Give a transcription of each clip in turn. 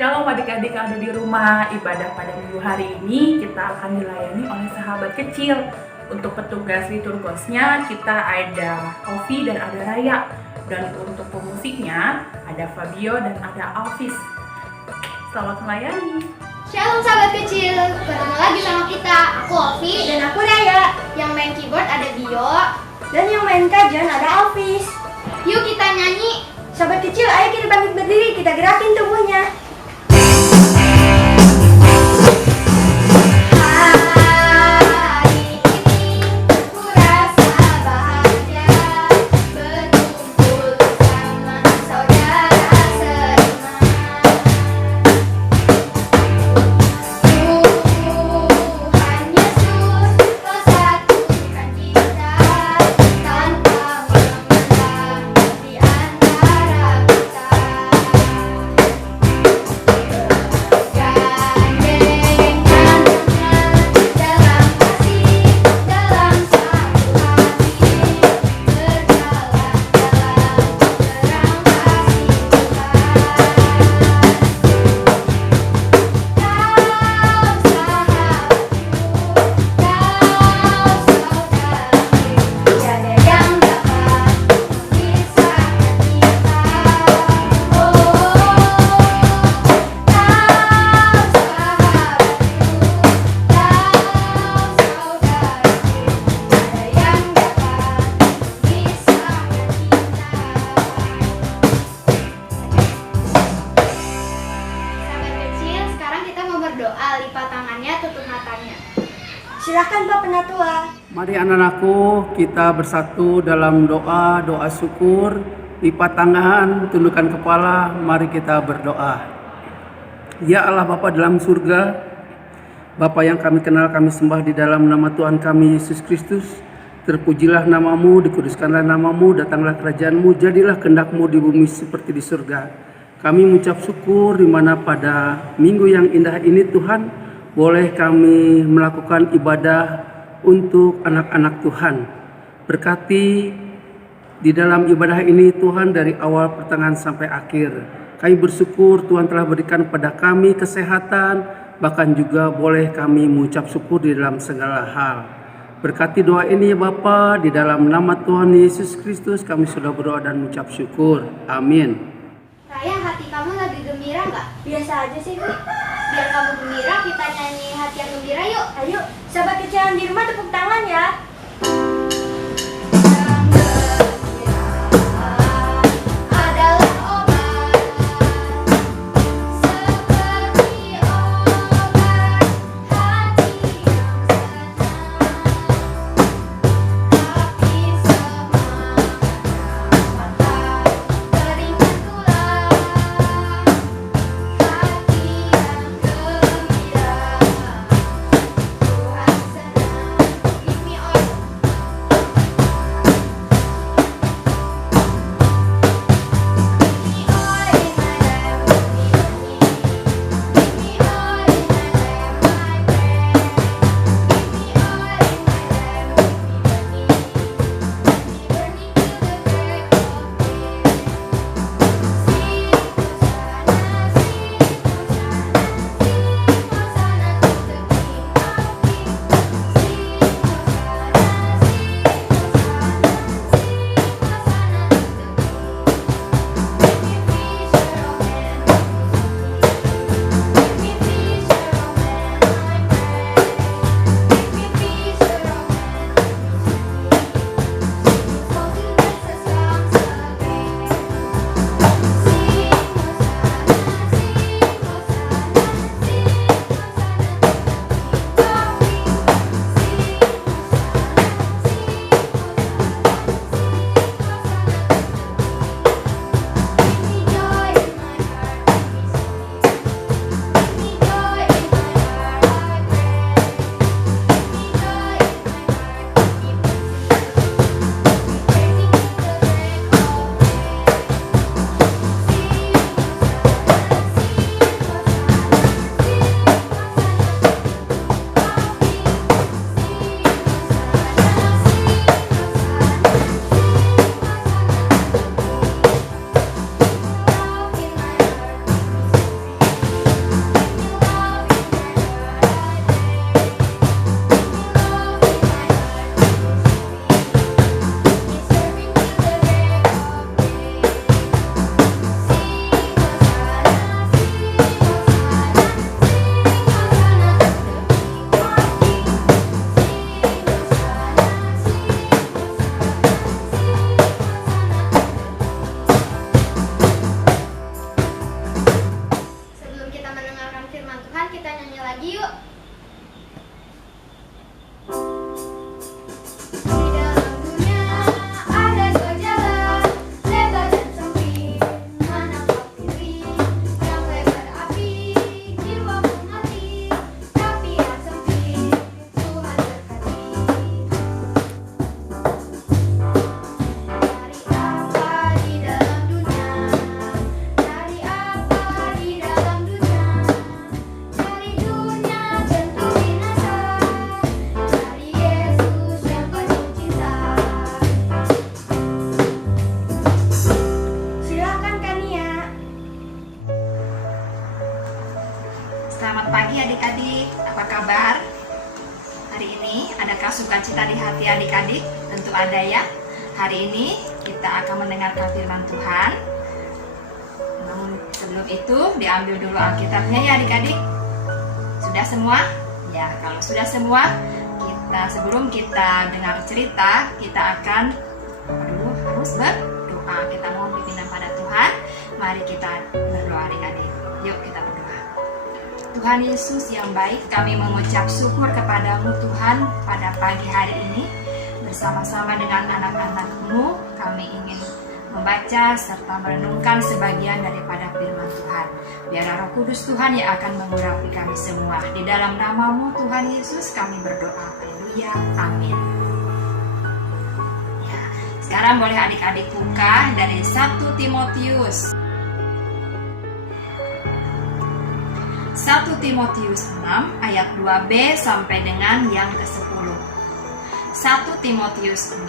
Shalom adik-adik yang ada di rumah. Ibadah pada minggu hari ini kita akan dilayani oleh sahabat kecil. Untuk petugas liturgosnya kita ada Ovi dan ada Raya. Dan untuk pemusiknya ada Fabio dan ada Alvis. Selamat melayani. Shalom sahabat kecil, ketemu lagi sama kita. Aku Ovi dan aku Raya. Yang main keyboard ada Bio dan yang main kajan ada Alvis. Yuk kita nyanyi. Sahabat kecil, ayo kita bangkit berdiri, kita gerakin tubuhnya. Silakan Pak Penatua. Mari anak-anakku kita bersatu dalam doa syukur. Lipat tangan, tundukkan kepala, mari kita berdoa. Ya Allah Bapa dalam surga, Bapa yang kami kenal, kami sembah di dalam nama Tuhan kami Yesus Kristus. Terpujilah namamu, dikuduskanlah namamu, datanglah kerajaanmu, jadilah kehendak-mu di bumi seperti di surga. Kami mengucap syukur di mana pada minggu yang indah ini Tuhan, boleh kami melakukan ibadah untuk anak-anak Tuhan. Berkati di dalam ibadah ini Tuhan dari awal pertengahan sampai akhir. Kami bersyukur Tuhan telah berikan pada kami kesehatan, bahkan juga boleh kami mengucap syukur di dalam segala hal. Berkati doa ini ya Bapa, di dalam nama Tuhan Yesus Kristus kami sudah berdoa dan mengucap syukur. Amin. Raya, hati kamu lagi gembira nggak? Biasa aja sih, Bu. Biar kamu gembira, kita nyanyi hati yang gembira yuk. Ayo, sahabat kecil yang di rumah tepuk tangan ya. Give me all kita nyanyi lagi yuk. Di dalam dunia ada dua jalan, lebar dan sempit. Mana kau pilih? Yang lebar api, jiwa pun hati. Tapi yang sempit, Tuhan berkati. Cari apa di dalam dunia? Cari apa di dalam dunia? Cari dunia tentu binasa. Cari Yesus yang penuh cinta. Silakan Kania. Selamat pagi adik-adik, apa kabar? Hari ini adakah sukacita di hati adik-adik? Tentu ada ya. Hari ini kita akan mendengarkan firman Tuhan. Namun sebelum itu diambil dulu Alkitabnya ya adik-adik. Sudah semua? Ya, kalau sudah semua, sebelum kita dengar cerita, kita akan harus berdoa. Kita mohon pimpinan pada Tuhan. Mari kita berdoa adik-adik. Yuk kita berdoa. Tuhan Yesus yang baik, kami mengucap syukur kepadamu Tuhan pada pagi hari ini. Bersama-sama dengan anak-anak-Mu, kami ingin membaca serta merenungkan sebagian daripada firman Tuhan. Biar Roh Kudus Tuhan yang akan mengurapi kami semua. Di dalam nama-Mu Tuhan Yesus kami berdoa. Haleluya. Amin. Ya, sekarang boleh adik-adik buka dari 1 Timotius. 1 Timotius 6 ayat 2b sampai dengan yang ke-10. 1 Timotius 6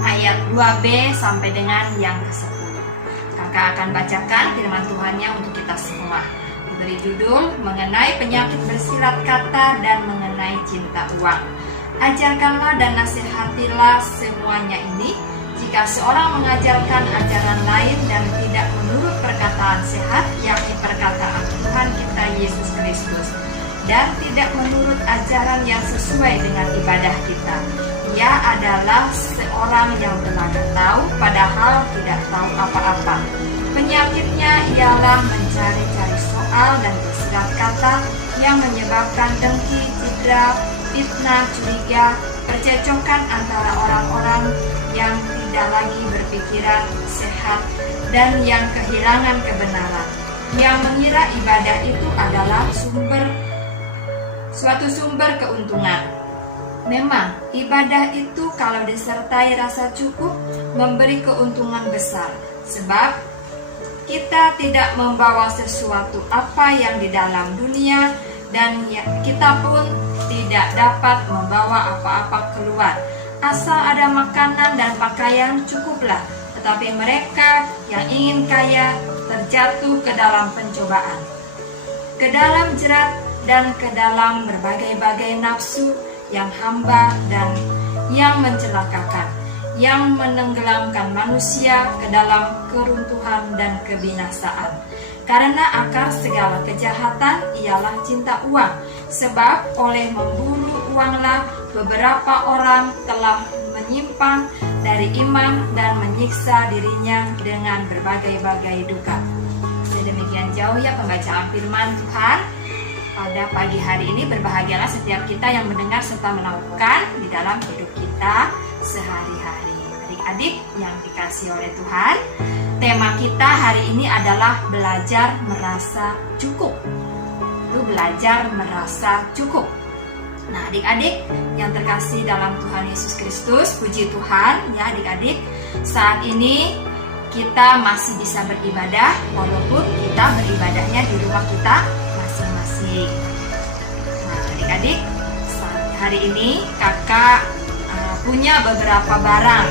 ayat 2b sampai dengan yang ke-10. Kakak akan bacakan firman Tuhannya untuk kita semua. Diberi judul mengenai penyakit bersilat kata dan mengenai cinta uang. Ajarkanlah dan nasihatilah semuanya ini. Jika seorang mengajarkan ajaran lain dan tidak menurut perkataan sehat, yakni perkataan Tuhan kita Yesus Kristus, dan tidak menurut ajaran yang sesuai dengan ibadah kita, ia adalah seorang yang tenaga tahu padahal tidak tahu apa-apa. Penyakitnya ialah mencari-cari soal dan bersilat kata yang menyebabkan dengki, cedera, fitnah, curiga, percekcokan antara orang-orang yang tidak lagi berpikiran sehat dan yang kehilangan kebenaran, yang mengira ibadah itu adalah suatu sumber keuntungan. Memang ibadah itu kalau disertai rasa cukup memberi keuntungan besar, sebab kita tidak membawa sesuatu apa yang di dalam dunia, dan kita pun tidak dapat membawa apa-apa keluar. Asal ada makanan dan pakaian cukuplah. Tetapi mereka yang ingin kaya terjatuh ke dalam pencobaan, ke dalam jerat, dan ke dalam berbagai-bagai nafsu yang hamba dan yang mencelakakan, yang menenggelamkan manusia ke dalam keruntuhan dan kebinasaan. Karena akar segala kejahatan ialah cinta uang, sebab oleh memburu uanglah beberapa orang telah menyimpang dari iman dan menyiksa dirinya dengan berbagai-bagai duka. Sedemikian jauh ya pembacaan firman Tuhan pada pagi hari ini. Berbahagialah setiap kita yang mendengar serta melakukan di dalam hidup kita sehari-hari. Adik-adik yang dikasihi oleh Tuhan, tema kita hari ini adalah belajar merasa cukup. Belajar merasa cukup. Nah, adik-adik yang terkasih dalam Tuhan Yesus Kristus, puji Tuhan ya adik-adik, saat ini kita masih bisa beribadah walaupun kita beribadahnya di rumah kita masing-masing. Nah, adik-adik, hari ini kakak punya beberapa barang.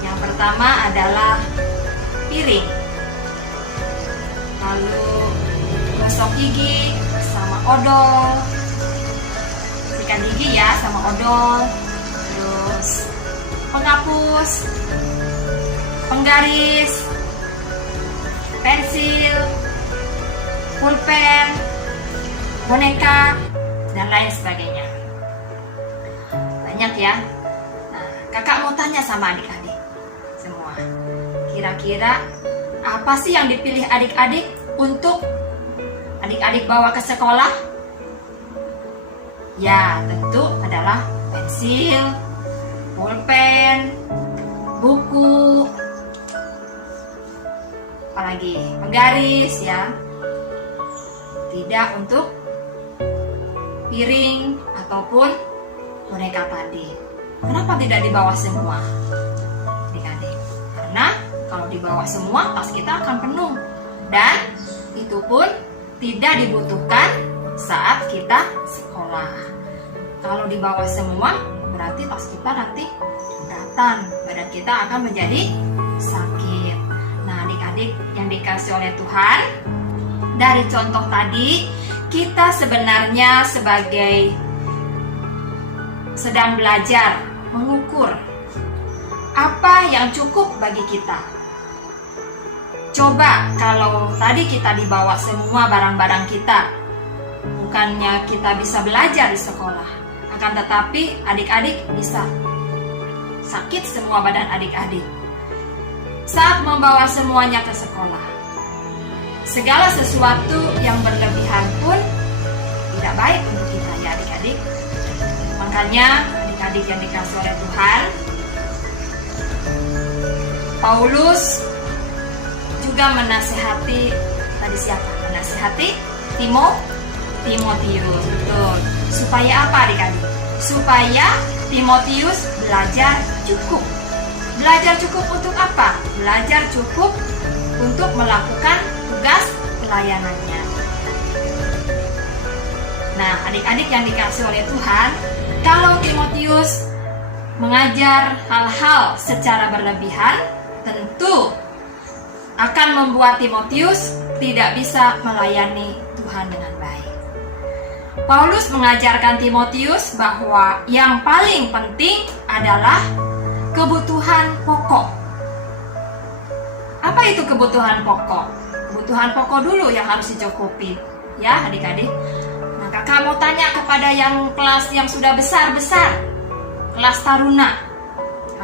Yang pertama adalah piring, lalu gosok gigi sama odol, sikat gigi ya sama odol, terus penghapus, penggaris, pensil, pulpen, boneka, dan lain sebagainya. Banyak ya. Nah, kakak mau tanya sama adik-adik semua, kira-kira apa sih yang dipilih adik-adik untuk adik-adik bawa ke sekolah? Ya, tentu adalah pensil, pulpen, buku, apalagi penggaris ya. Tidak untuk piring ataupun boneka tadi. Kenapa tidak dibawa semua? Adik-adik, karena kalau dibawa semua tas kita akan penuh dan itu pun tidak dibutuhkan saat kita sekolah. Kalau dibawa semua berarti tas kita nanti berat, badan kita akan menjadi sakit. Nah, adik-adik yang dikasih oleh Tuhan, dari contoh tadi kita sebenarnya sebagai sedang belajar mengukur apa yang cukup bagi kita. Coba kalau tadi kita dibawa semua barang-barang kita, bukannya kita bisa belajar di sekolah, akan tetapi adik-adik bisa sakit semua badan adik-adik saat membawa semuanya ke sekolah. Segala sesuatu yang berlebihan pun tidak baik untuk kita ya adik-adik. Makanya adik-adik yang dikasih oleh Tuhan, Paulus juga menasihati, tadi siapa? Menasihati Timotius. Betul. Supaya apa adik-adik? Supaya Timotius belajar cukup. Belajar cukup untuk apa? Belajar cukup untuk melakukan tugas pelayanannya. Nah, adik-adik yang dikasih oleh Tuhan, kalau Timotius mengajar hal-hal secara berlebihan, tentu akan membuat Timotius tidak bisa melayani Tuhan dengan baik. Paulus mengajarkan Timotius bahwa yang paling penting adalah kebutuhan pokok. Apa itu kebutuhan pokok? Kebutuhan pokok dulu yang harus dicukupi, ya adik-adik. Nah, kakak mau tanya kepada yang kelas yang sudah besar-besar, kelas taruna.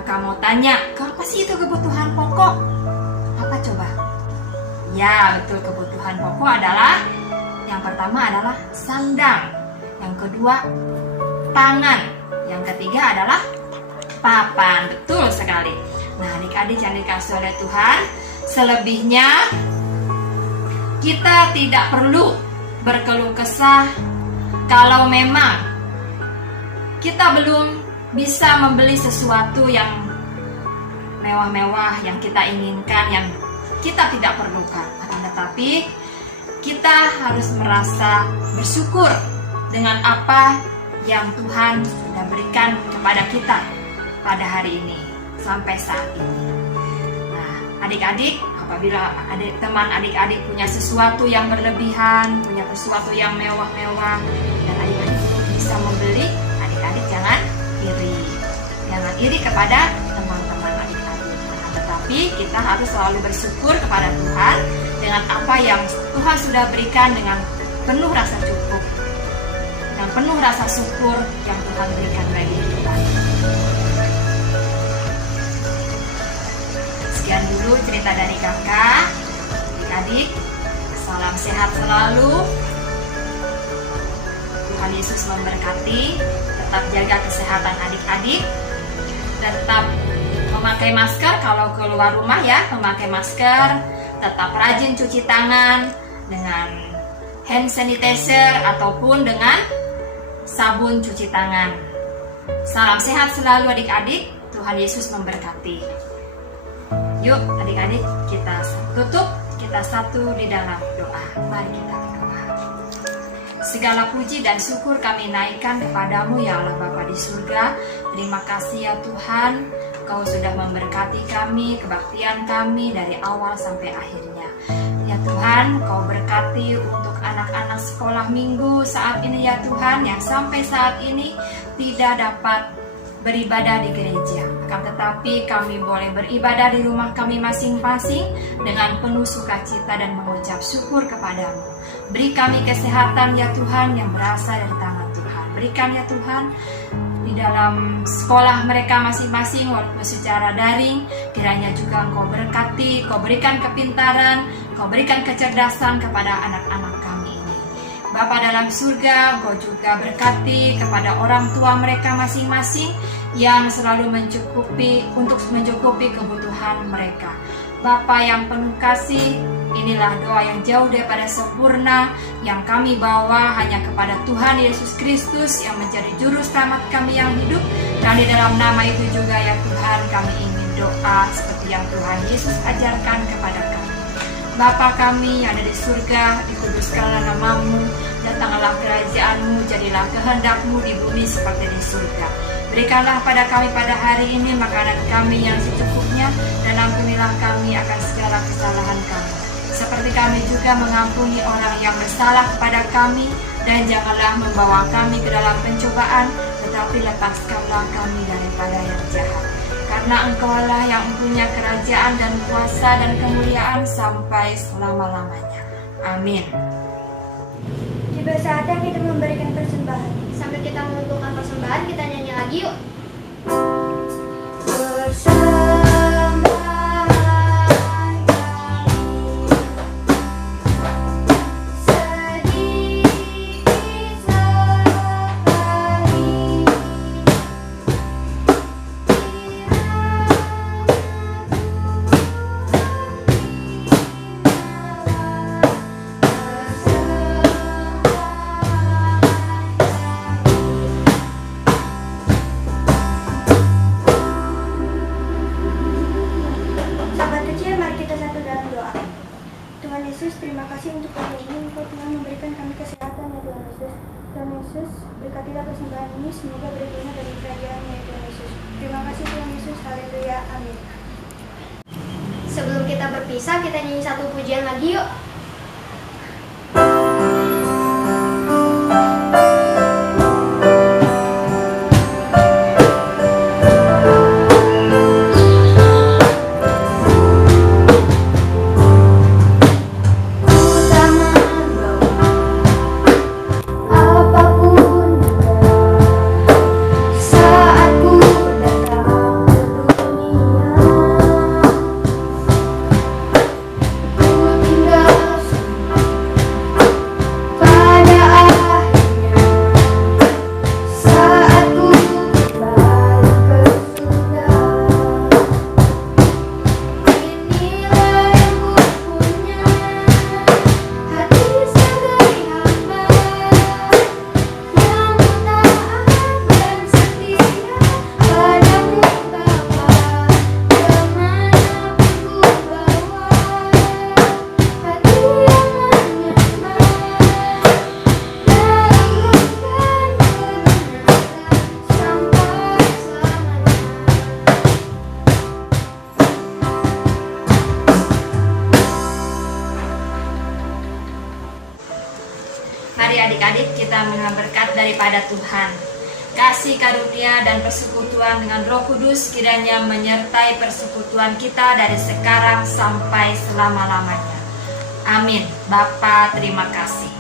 Kakak mau tanya, apa sih itu kebutuhan pokok? Apa coba? Ya, betul, kebutuhan pokok adalah yang pertama adalah sandang, yang kedua tangan, yang ketiga adalah papan. Betul sekali. Nah, adik-adik yang dikasih oleh Tuhan, selebihnya kita tidak perlu berkeluh kesah kalau memang kita belum bisa membeli sesuatu yang mewah-mewah yang kita inginkan, yang kita tidak perlukan. Akan tetapi kita harus merasa bersyukur dengan apa yang Tuhan sudah berikan kepada kita pada hari ini sampai saat ini. Nah, adik-adik, apabila teman adik-adik punya sesuatu yang berlebihan, punya sesuatu yang mewah-mewah, dan adik-adik bisa membeli, adik-adik jangan iri. Jangan iri kepada teman-teman adik-adik. Tetapi kita harus selalu bersyukur kepada Tuhan dengan apa yang Tuhan sudah berikan dengan penuh rasa cukup dan penuh rasa syukur yang Tuhan berikan bagi kita. Sekian dulu cerita dari kakak. Adik-adik, salam sehat selalu. Tuhan Yesus memberkati. Tetap jaga kesehatan adik-adik dan tetap memakai masker kalau keluar rumah ya, memakai masker. Tetap rajin cuci tangan dengan hand sanitizer ataupun dengan sabun cuci tangan. Salam sehat selalu adik-adik. Tuhan Yesus memberkati. Yuk adik-adik, kita tutup, kita satu di dalam doa. Mari kita berdoa. Segala puji dan syukur kami naikkan kepadamu ya Allah Bapa di surga. Terima kasih ya Tuhan, Kau sudah memberkati kami, kebaktian kami dari awal sampai akhirnya. Ya Tuhan, Kau berkati untuk anak-anak sekolah minggu saat ini ya Tuhan, yang sampai saat ini tidak dapat beribadah di gereja. Akan tetapi kami boleh beribadah di rumah kami masing-masing dengan penuh sukacita dan mengucap syukur kepadamu. Beri kami kesehatan ya Tuhan yang berasal dari tangan Tuhan. Berikan ya Tuhan di dalam sekolah mereka masing-masing walaupun secara daring, kiranya juga Engkau berkati, Kau berikan kepintaran, Kau berikan kecerdasan kepada anak-anak kami ini. Bapa dalam surga, Engkau juga berkati kepada orang tua mereka masing-masing yang selalu mencukupi kebutuhan mereka. Bapa yang penuh kasih, inilah doa yang jauh daripada sempurna yang kami bawa hanya kepada Tuhan Yesus Kristus yang menjadi juru selamat kami yang hidup. Dan di dalam nama itu juga ya Tuhan, kami ingin doa seperti yang Tuhan Yesus ajarkan kepada kami. Bapa kami yang ada di surga, dikuduskanlah nama-Mu, datanglah kerajaan-Mu, jadilah kehendak-Mu di bumi seperti di surga. Berikanlah pada kami pada hari ini makanan kami yang secukupnya, dan ampunilah kami akan segala kesalahan kami, seperti kami juga mengampuni orang yang bersalah kepada kami, dan janganlah membawa kami ke dalam pencobaan, tetapi lepaskanlah kami daripada yang jahat. Karena Engkaulah yang mempunyai kerajaan dan kuasa dan kemuliaan sampai selama-lamanya. Amin. Tiba saatnya kita memberikan persembahan. Sambil kita mengumpulkan persembahan, kita nyanyi lagi yuk. Persembahan kami sedikit sekali, Sahabat kecil, mari kita satu dalam doa. Tuhan Yesus, terima kasih untuk hari ini. Engkau telah memberikan kami kesehatan ya Tuhan Yesus. Tuhan Yesus, berkatilah persembahan ini, semoga berguna bagi kerajaan ya Tuhan Yesus. Terima kasih Tuhan Yesus, haleluya, amin. Sebelum kita berpisah, kita nyanyi satu pujian lagi yuk. Apapun saat ku datang ke dunia, ku tinggal pada akhirnya. Saat ku kembali ke surga, inilah yang ku punya, hati sebagai hamba yang taat dan setia padamu Bapa. Kemanapun ku bawa, hati yang menyembah, lakukan kebenaran sampai selamanya. Mari adik-adik kita menerima berkat daripada Tuhan. Kasih karunia dan persekutuan dengan Roh Kudus kiranya menyertai persekutuan kita dari sekarang sampai selama-lamanya. Amin. Bapa, terima kasih.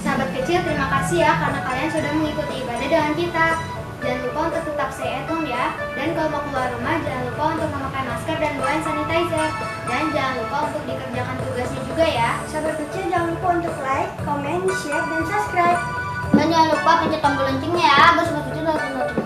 Sahabat kecil, terima kasih ya karena kalian sudah mengikuti ibadah dengan kita. Jangan lupa untuk tetap stay at home ya. Dan kalau mau keluar rumah, jangan lupa untuk memakai masker dan bawa hand sanitizer. Dan jangan lupa untuk dikerjakan tugasnya juga ya. Sahabat kecil, jangan lupa untuk like, comment, share, dan subscribe. Dan jangan lupa pencet tombol loncengnya ya, agar sobat kecil dapat notifikasi